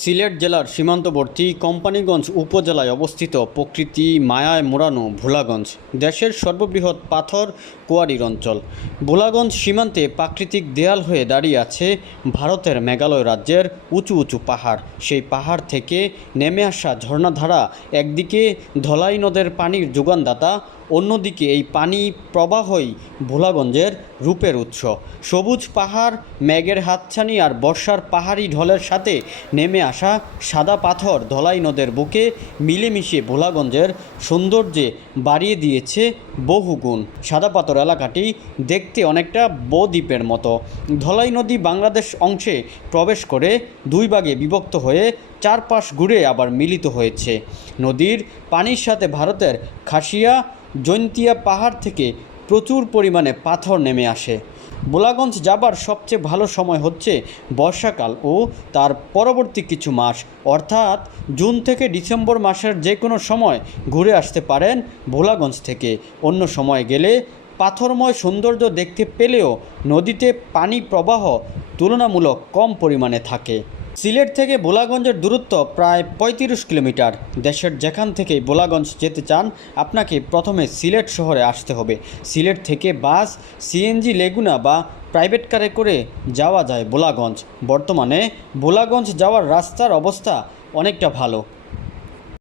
সিলেট জেলার সীমান্তবর্তী কোম্পানীগঞ্জ উপজেলায় অবস্থিত প্রকৃতি মায়ায় মোড়ানো ভোলাগঞ্জ দেশের সর্ববৃহৎ পাথর কোয়ারির অঞ্চল। ভোলাগঞ্জ সীমান্তে প্রাকৃতিক দেয়াল হয়ে দাঁড়িয়ে আছে ভারতের মেঘালয় রাজ্যের উঁচু উঁচু পাহাড়। সেই পাহাড় থেকে নেমে আসা ঝর্ণাধারা একদিকে ধলাই নদের পানির যোগানদাতা, অন্যদিকে এই পানি প্রবাহই ভোলাগঞ্জের রূপের উৎস। সবুজ পাহাড়, মেঘের হাতছানি আর বর্ষার পাহাড়ি ঢলের সাথে নেমে আসা সাদা পাথর ধলাই নদের বুকে মিলেমিশে ভোলাগঞ্জের সৌন্দর্যে বাড়িয়ে দিয়েছে বহুগুণ। সাদা পাথর এলাকাটি দেখতে অনেকটা বদ্বীপের মতো। ধলাই নদী বাংলাদেশ অংশে প্রবেশ করে দুই ভাগে বিভক্ত হয়ে চারপাশ ঘুরে আবার মিলিত হয়েছে। নদীর পানির সাথে ভারতের খাসিয়া জৈন্তিয়া পাহাড় থেকে প্রচুর পরিমাণে পাথর নেমে আসে। ভোলাগঞ্জ যাবার সবচেয়ে ভালো সময় হচ্ছে বর্ষাকাল ও তার পরবর্তী কিছু মাস, অর্থাৎ জুন থেকে ডিসেম্বর মাসের যে কোনো সময় ঘুরে আসতে পারেন ভোলাগঞ্জ থেকে। অন্য সময় গেলে পাথরময় সৌন্দর্য দেখতে পেলেও নদীতে পানি প্রবাহ তুলনামূলক কম পরিমাণে থাকে। সিলেট থেকে ভোলাগঞ্জের দূরত্ব প্রায় ৩৫ কিলোমিটার। দেশের যেখান থেকেই ভোলাগঞ্জ যেতে চান আপনাকে প্রথমে সিলেট শহরে আসতে হবে। সিলেট থেকে বাস, সিএনজি, লেগুনা বা প্রাইভেট কারে করে যাওয়া যায় ভোলাগঞ্জ। বর্তমানে ভোলাগঞ্জ যাওয়ার রাস্তার অবস্থা অনেকটা ভালো।